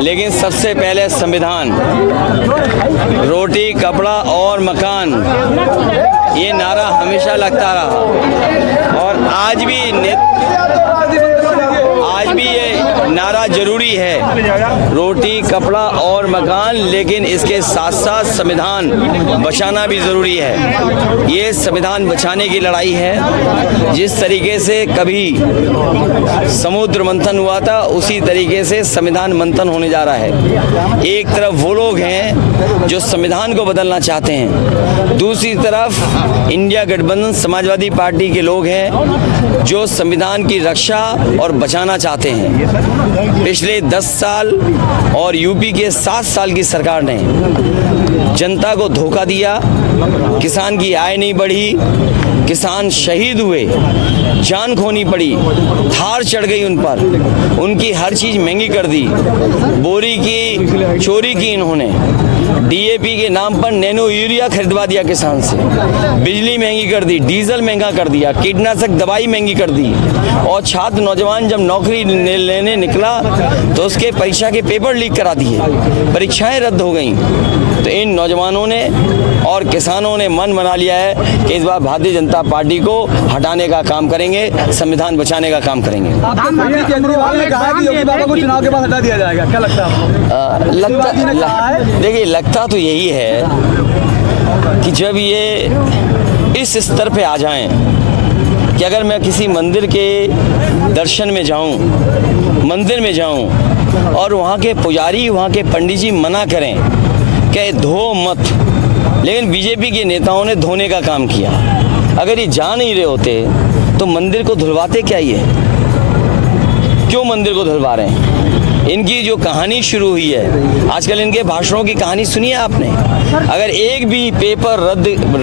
लेकिन सबसे पहले संविधान, रोटी कपड़ा और मकान, ये नारा हमेशा लगता रहा और आज भी ये नारा जरूरी है, रोटी कपड़ा और मकान, लेकिन इसके साथ साथ संविधान बचाना भी ज़रूरी है। ये संविधान बचाने की लड़ाई है। जिस तरीके से कभी समुद्र मंथन हुआ था, उसी तरीके से संविधान मंथन होने जा रहा है। एक तरफ वो लोग हैं जो संविधान को बदलना चाहते हैं, दूसरी तरफ इंडिया गठबंधन समाजवादी पार्टी के लोग हैं जो संविधान की रक्षा और बचाना चाहते हैं। पिछले 10 साल और यूपी के 7 साल की सरकार ने जनता को धोखा दिया, किसान की आय नहीं बढ़ी, किसान शहीद हुए, जान खोनी पड़ी, धार चढ़ गई उन पर, उनकी हर चीज़ महंगी कर दी, बोरी की चोरी की इन्होंने, डीएपी के नाम पर नैनो यूरिया खरीदवा दिया किसान से, बिजली महंगी कर दी, डीजल महंगा कर दिया, कीटनाशक दवाई महंगी कर दी और छात्र नौजवान जब नौकरी लेने निकला तो उसके परीक्षा के पेपर लीक करा दिए, परीक्षाएं रद्द हो गईं। तो इन नौजवानों ने और किसानों ने मन बना लिया है कि इस बार भारतीय जनता पार्टी को हटाने का काम करेंगे, संविधान बचाने का काम करेंगे। प्रधानमंत्री केजरीवाल ने कहा कि योगी बाबा को चुनाव के बाद हटा दिया जाएगा, क्या लगता है? देखिए, लगता तो यही है कि जब ये इस स्तर पे आ जाएं कि अगर मैं किसी मंदिर के दर्शन में जाऊं, मंदिर में जाऊं और वहाँ के पुजारी, वहाँ के पंडित जी मना करें कि धो मत, लेकिन बीजेपी के नेताओं ने धोने का काम किया। अगर ये जा नहीं रहे होते तो मंदिर को धुलवाते क्या ये? क्यों मंदिर को धुलवा रहे हैं? इनकी जो कहानी शुरू हुई है, आजकल इनके भाषणों की कहानी सुनी है आपने? अगर एक भी पेपर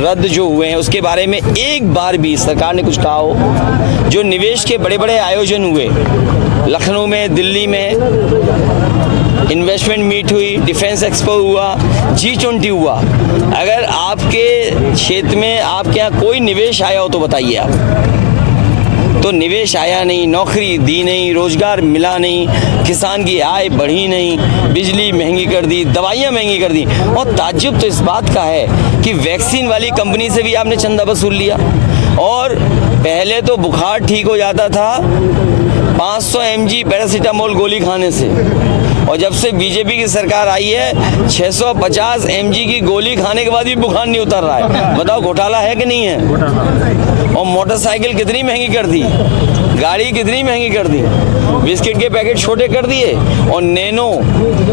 रद्द जो हुए हैं उसके बारे में एक बार भी सरकार ने कुछ कहा हो? जो निवेश के बड़े बड़े आयोजन हुए, लखनऊ में, दिल्ली में इन्वेस्टमेंट मीट हुई, डिफेंस एक्सपो हुआ, G20 हुआ, अगर आपके क्षेत्र में आपके यहाँ कोई निवेश आया हो तो बताइए आप। तो निवेश आया नहीं, नौकरी दी नहीं, रोजगार मिला नहीं, किसान की आय बढ़ी नहीं, बिजली महंगी कर दी, दवाइयाँ महंगी कर दी। और ताज्जुब तो इस बात का है कि वैक्सीन वाली कंपनी से भी आपने चंदा वसूल लिया। और पहले तो बुखार ठीक हो जाता था 500 mg पैरासीटामोल गोली खाने से, और जब से बीजेपी की सरकार आई है 650 mg की गोली खाने के बाद भी बुखार नहीं उतर रहा है। बताओ घोटाला है कि नहीं है? और मोटरसाइकिल कितनी महंगी कर दी, गाड़ी कितनी महंगी कर दी, बिस्किट के पैकेट छोटे कर दिए और नैनो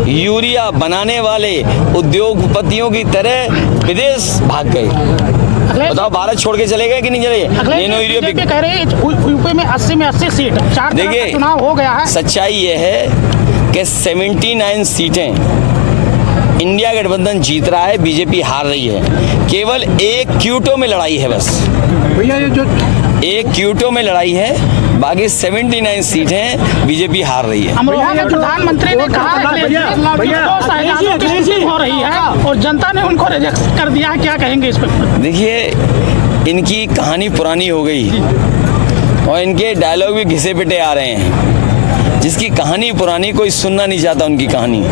यूरिया बनाने वाले उद्योगपतियों की तरह विदेश भाग गए। बताओ भारत छोड़ के चले गए कि नहीं चले गए? नैनो यूरिया कह रहे हैं यूपी में 80 में 80 सीट, 4 देखिए चुनाव हो गया है। सच्चाई ये है कि 79 सीटें इंडिया गठबंधन जीत रहा है, बीजेपी हार रही है। केवल एक क्यूटो में लड़ाई है, बस भैया ये जो एक क्यूटो में लड़ाई है, बाकी 79 सीटें बीजेपी हार रही है। अमरोहा में प्रधानमंत्री ने कहा हो रही है और जनता ने उनको रिजेक्ट कर दिया है, क्या कहेंगे इस पर? देखिए, इनकी कहानी पुरानी हो गई और इनके डायलॉग भी घिसे पिटे आ रहे हैं। जिसकी कहानी पुरानी, कोई सुनना नहीं चाहता उनकी कहानी।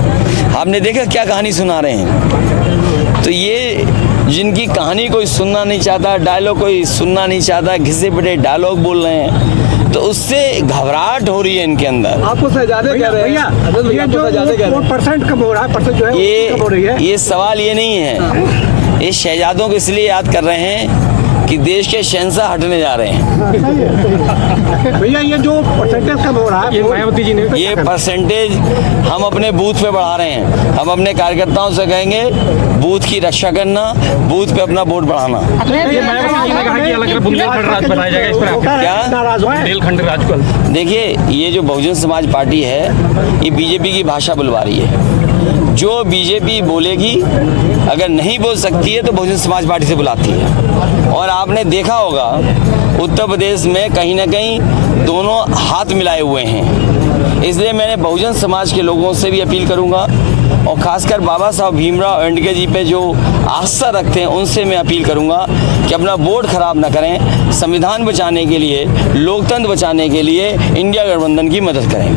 आपने देखा क्या कहानी सुना रहे हैं? तो ये जिनकी कहानी कोई सुनना नहीं चाहता, डायलॉग कोई सुनना नहीं चाहता, घिसे पिटे डायलॉग बोल रहे हैं, तो उससे घबराहट हो रही है इनके अंदर। आपको शहजादे कह रहे हैं, परसेंट कम हो रहा है, परसेंट जो है ये सवाल ये नहीं है। ये शहजादों को इसलिए याद कर रहे हैं कि देश के शहंशाह हटने जा रहे हैं। भैया ये जो परसेंटेज कम हो रहा है, ये मायावती जी ने, ये परसेंटेज हम अपने बूथ पे बढ़ा रहे हैं। हम अपने कार्यकर्ताओं से कहेंगे बूथ की रक्षा करना, बूथ पे अपना वोट बढ़ाना। क्या? देखिए, ये जो बहुजन समाज पार्टी है, ये बीजेपी की भाषा बुलवा रही है। जो बीजेपी बोलेगी, अगर नहीं बोल सकती है तो बहुजन समाज पार्टी से बुलाती है। और आपने देखा होगा उत्तर प्रदेश में कहीं ना कहीं दोनों हाथ मिलाए हुए हैं। इसलिए मैंने बहुजन समाज के लोगों से भी अपील करूंगा और खासकर बाबा साहब भीमराव अम्बेडकर जी पे जो आस्था रखते हैं उनसे मैं अपील करूंगा कि अपना वोट खराब ना करें, संविधान बचाने के लिए, लोकतंत्र बचाने के लिए इंडिया गठबंधन की मदद करें।